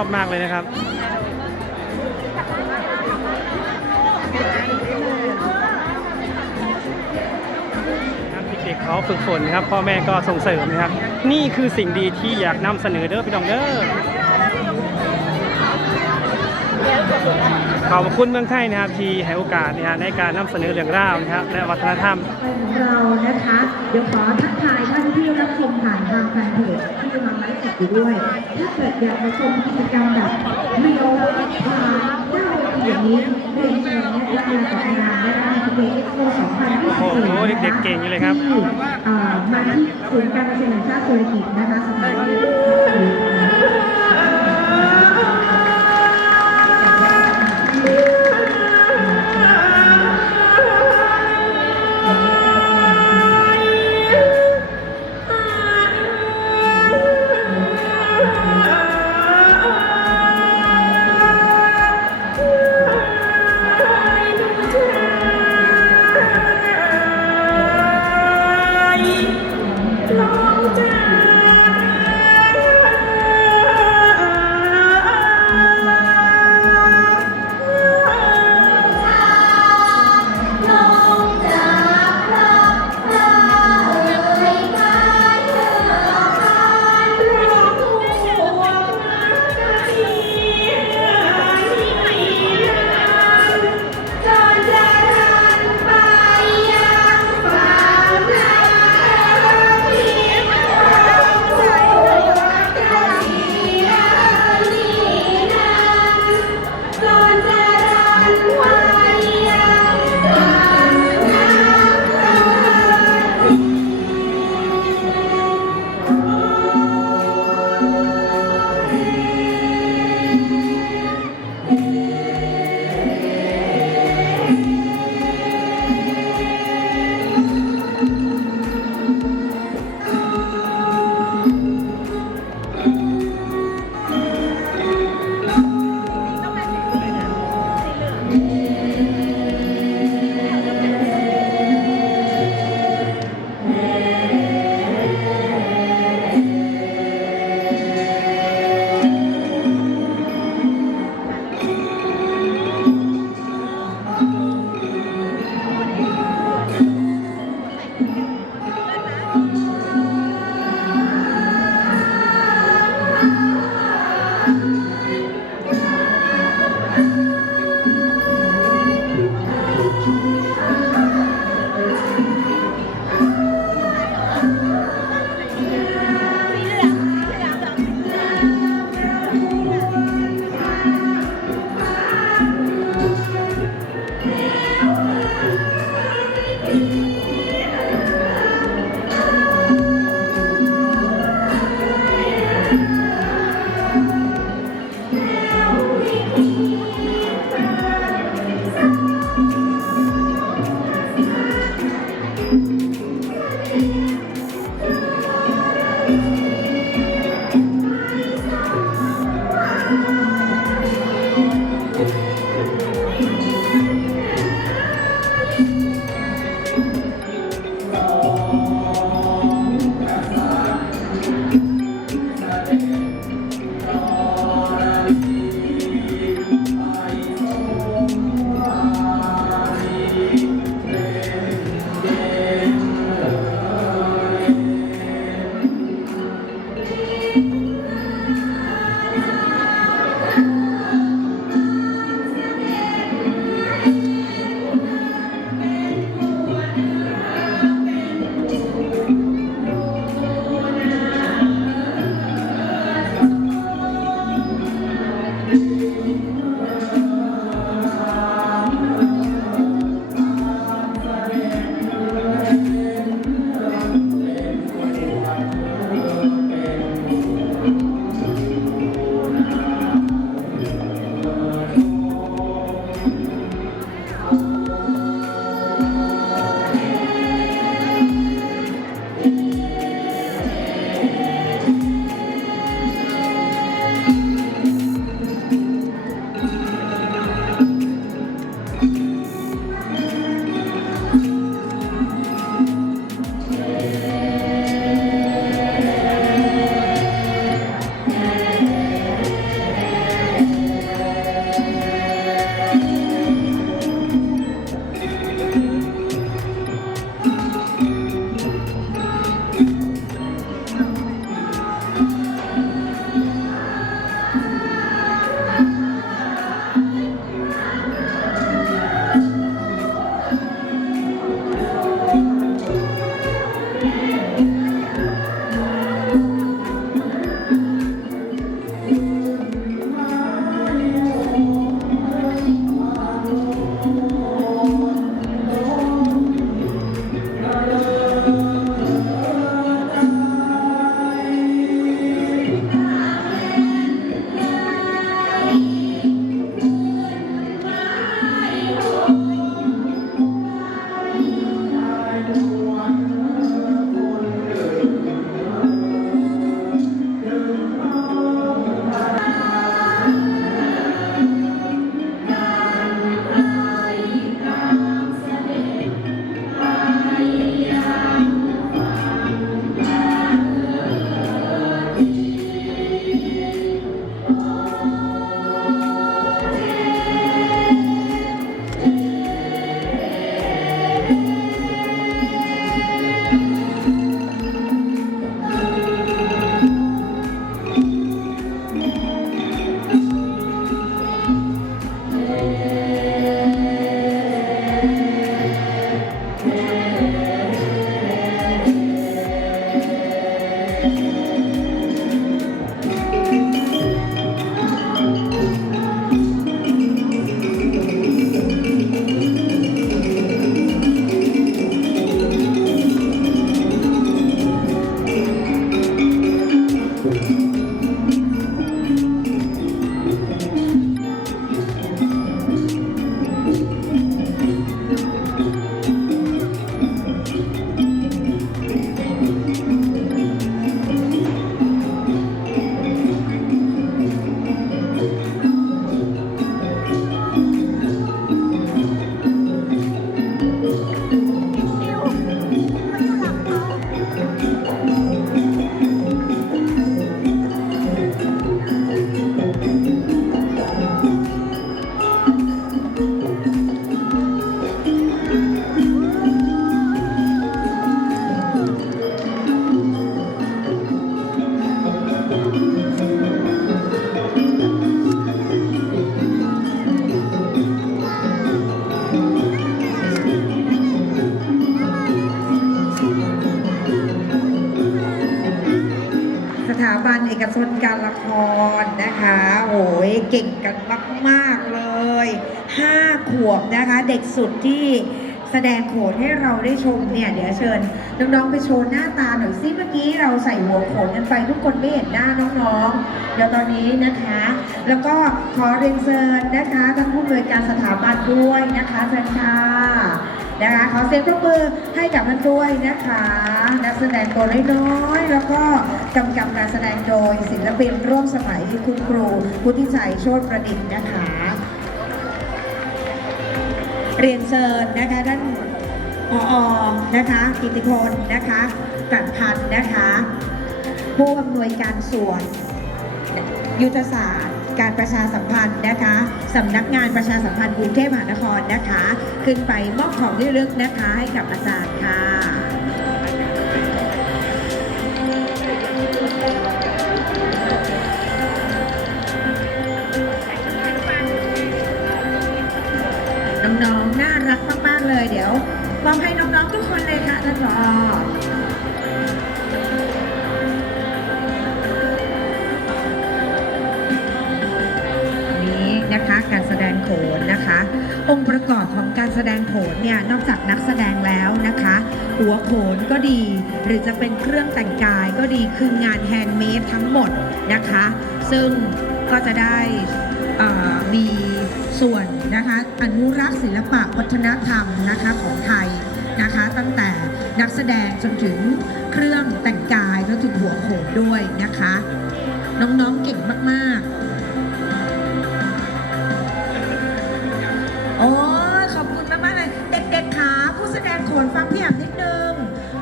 ชอบมากเลยนะครับครับ เด็กๆเขาฝึกฝนนะครับ พ่อแม่ก็ส่งเสริมนะครับ นี่คือสิ่งดีที่อยากนำเสนอเด้อพี่น้องเด้อขอบคุณเมืองไทยนะครับที่ให้โอกาสนะฮะในการนำเสนอเรื่องราวนะครับ และวัฒนธรรมเรานะคะ เดี๋ยวขอทักทายท่านที่รับชมผ่านทางแฟนเพจที่กำลัง อยู่ด้วย ถ้าเกิดอยากมาชมกิจกรรมแบบเรียวและผ่านหน้าเวทีอย่างนี้เรียนเชิญและรับการจัดงานได้นะคะเป็นเอ็กซ์โป2024โอ้โหเด็กๆเก่งอยู่เลยครับที่เอ่อมาที่ศูนย์การเกษตรแห่งชาติสุริกิตนะคะสถานี ละครนะคะโอ้ยเก่งกันมาก ๆ เลยห้าขวบนะคะ เด็กสุดที่แสดงโขนให้เราได้ชมเนี่ย เดี๋ยวเชิญน้องๆไปโชว์หน้าตาหน่อยสิเมื่อกี้เราใส่หัวโขนกันไปทุกคนไม่เห็นหน้าน้องๆ เดี๋ยวตอนนี้นะคะ แล้วก็ขอเรียนเชิญนะคะท่านผู้อำนวยการสถาบันด้วยนะคะเชิญค่ะ นะคะขอเสียงปรบมือให้กับท่านด้วยนะคะ นักแสดงตัวน้อยๆแล้วก็กำกับการแสดงโดยศิลปินร่วมสมัยคุณครูพุทธิชัยโชติประดิษฐ์นะคะ เรียนเชิญนะคะท่านออนะคะ กิติพลนะคะกัดพันธ์นะคะ ผู้อำนวยการส่วนยุทธศาสตร์ การประชาสัมพันธ์นะคะสำนักงานประชาสัมพันธ์กรุงเทพมหานครนะคะ ขึ้นไปมอบของที่ระลึกนะคะให้กับอาจารย์ค่ะน้องๆน่ารักมากๆเลยเดี๋ยวมอบให้น้องๆทุกคนเลยค่ะท่านผอ โขนนะคะ องค์ประกอบของการแสดงโขนเนี่ยนอกจากนักแสดงแล้วนะคะ หัวโขนก็ดี หรือจะเป็นเครื่องแต่งกายก็ดีคืองานแฮนด์เมดทั้งหมดนะคะ ซึ่งก็จะได้มีส่วนนะคะอนุรักษ์ศิลปะวัฒนธรรมนะคะของไทยนะคะตั้งแต่นักแสดงจนถึงเครื่องแต่งกายจนถึงหัวโขนด้วยนะคะ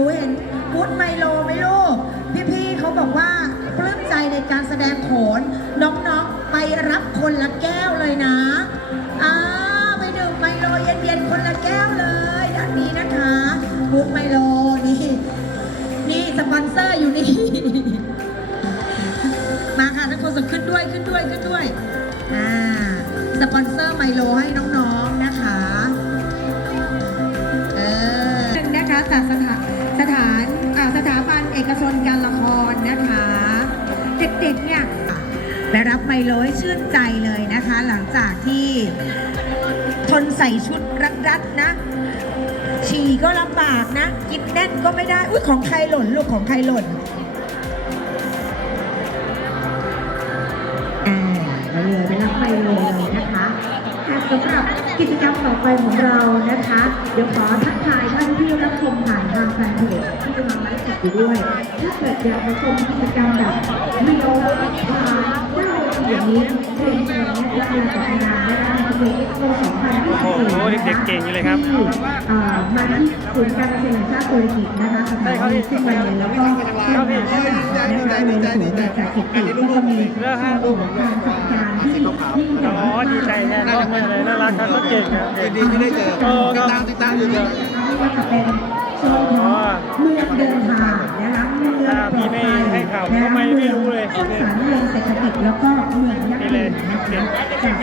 หนูเห็นพุทไมโลไหมลูก พี่ๆเขาบอกว่าปลื้มใจในการแสดงโขน น้องๆไปรับคนละแก้วเลยนะอ้าไปดื่มไมโลเย็นๆคนละแก้วเลยด้านนี้นะคะพุทไมโลนี่ นี่สปอนเซอร์อยู่นี่ มาค่ะทุกคนสขึ้นด้วยขึ้นด้วยขึ้นด้วยอ่าสปอนเซอร์ไมโลให้น้อง ชนการละครนะคะ เด็กๆเนี่ยได้รับไมโลให้ชื่นใจเลยนะคะ หลังจากที่ทนใส่ชุดรัดๆนะ ฉี่ก็ลำบากนะ กินแน่นก็ไม่ได้ อุ้ยของใครหล่นลูกของใครหล่นอ่าเราเลือไปรับไปเลยนะคะสำหรับกิจกรรม ต่อไปของเรานะคะ เดี๋ยวขอทักทายท่านที่รับชมผ่านทางแฟนเพจที่กำลังไลฟ์สดอยู่ด้วย ถ้าเกิดอยากมาชมกิจกรรมแบบเรียวผ่านหน้าเวทีอย่างนี้เรียนเชิญและเรียนจัดงานได้ที่เอ็กซ์โป2024โอ้โหเด็กๆเก่งอยู่เลยครับที่อ่ามาที่ศูนย์การเกษตรแห่งชาติโดยกิจนะคะสถานีขึ้นมาเลยแล้วก็ขึ้นมาด้านหลังนะคะเลยศูนย์จากกิจติก็จะมีโชว์ของการ จัดการที่ที่ใหญ่อ๋อมากดีใจแทนพ่อแม่เลยน่ารักครับก็เก่งครับยินดีที่ได้เจอเออติดครัตาบมติดตามอยู่เจอไม่ว่าจะเป็นโซนของเมืองเดินทางนะคะเมืองปลอดภัยพี่ไม่ให้ข่าวผมก็ไม่ไม่รู้เลยสร้างสรรค์เมืองเศรษฐกิจแล้วก็เมืองยั่งยืนนะคะจาก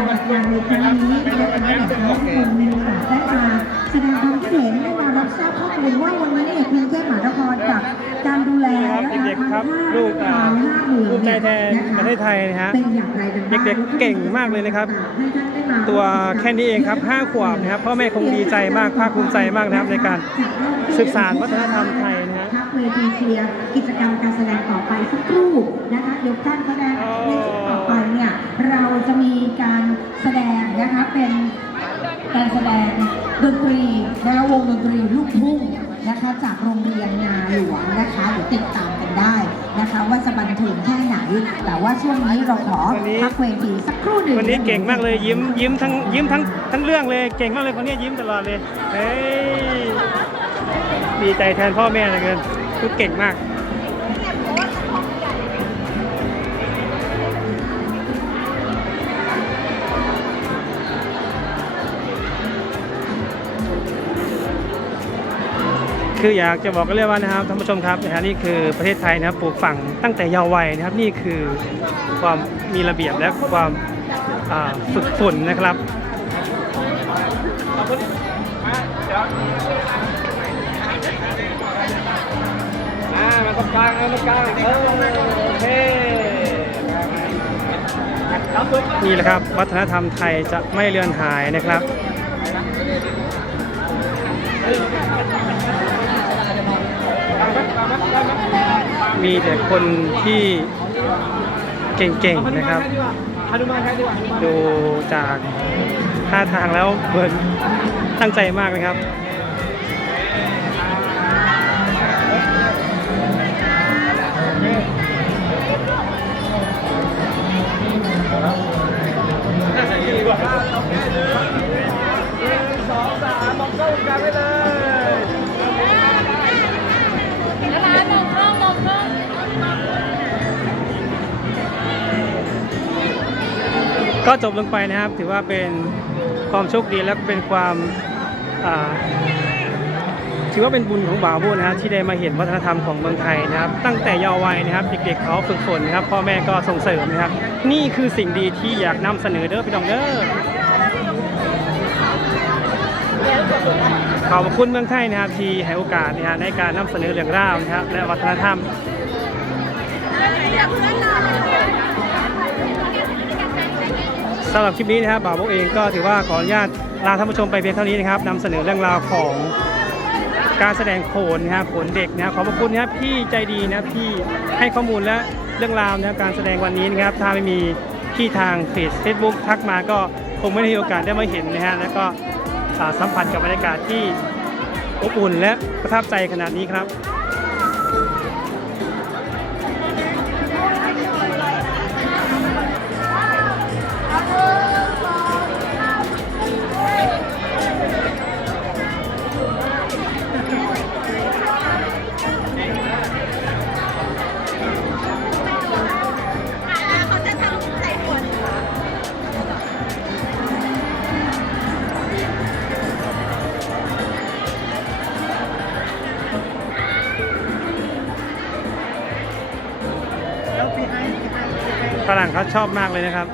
การจัดงานในครั้งนี้นะคะอยากให้ทุกคนมีโอกาสได้มาแสดงความคิดเห็นได้มารับทราบข้อมูลว่าวันนี้เนี่ยกรุงเทพมหานครกับการดูแลครับนะคะ เด็กๆครับลูกภูมิใจแทนประเทศไทยนะฮะเด็กๆเก่งมากเลยนะครับ ตัวแค่นี้เองครับห้าขวบนะครับพ่อแม่คงดีใจมากภาคภูมิใจมากนะครับในการสืบสานวัฒนธรรมไทยนะฮะเวทีเคลียร์กิจกรรมการแสดงต่อไปสักครู่นะคะเดี๋ยวการแสดงในช่วงต่อไปเนี่ยเราจะมีการแสดงนะคะเป็นการแสดงดนตรีนะคะวงดนตรีลูกทุ่งนะคะจากโรงเรียนนาหลวงนะคะเดี๋ยวติดตาม ได้นะคะ ว่าจะบันเทิงแค่ไหน แต่ว่าช่วงนี้เราขอพักเวทีสักครู่หนึ่งวันนี้เก่งมากเลยยิ้มยิ้มทั้งยิ้มทั้งทั้งเรื่องเลยเก่งมากเลยคนนี้ยิ้มตลอดเลยเฮ้ยดีใจแทนพ่อแม่เหลยเกินทุกเก่งมาก คืออยากจะบอกกันเลยว่านะครับท่านผู้ชมครับนะฮะนี่คือประเทศไทยนะครับปลูกฝังตั้งแต่เยาว์วัยนะครับนี่คือความมีระเบียบและความอ่าฝึกฝนนะครับมาตรงกลางมาตรงกลางเออโอเคนี่แหละครับ วัฒนธรรมไทยจะไม่เลือนหายนะครับ มีแต่คนที่เก่งๆนะครับ ดูจากท่าทางแล้วเหมือนตั้งใจมากเลยครับก็ ก็จบลงไปนะครับ ถือว่าเป็นความโชคดีและเป็นความถือว่าเป็นบุญของบ่าวบุญนะครับที่ได้มาเห็นวัฒนธรรมของเมืองไทยนะครับ ตั้งแต่เยาว์วัยนะครับ เด็กๆเขาฝึกฝนนะครับ พ่อแม่ก็ส่งเสริมนะครับ นี่คือสิ่งดีที่อยากนำเสนอเด้อพี่น้องเด้อขอบคุณเมืองไทยนะครับที่ให้โอกาสนะฮะในการนำเสนอเรื่องราวนะครับและวัฒนธรรม สำหรับคลิปนี้นะครับบ่าวโบเองก็ถือว่าขออนุญาตลาท่านผู้ชมไปเพียงเท่านี้นะครับนำเสนอเรื่องราวของการแสดงโขนนะครับโขนเด็กนะครับขอบพระคุณนะครับพี่ใจดีนะที่ให้ข้อมูลและเรื่องราวนะครับการแสดงวันนี้นะครับถ้าไม่มีที่ทางเพจ Facebook ทักมาก็คงไม่ได้มีโอกาสได้มาเห็นนะฮะแล้วก็สัมผัสกับบรรยากาศที่อบอุ่นและประทับใจขนาดนี้ครับ ฝรั่งเขาชอบมากเลยนะครับ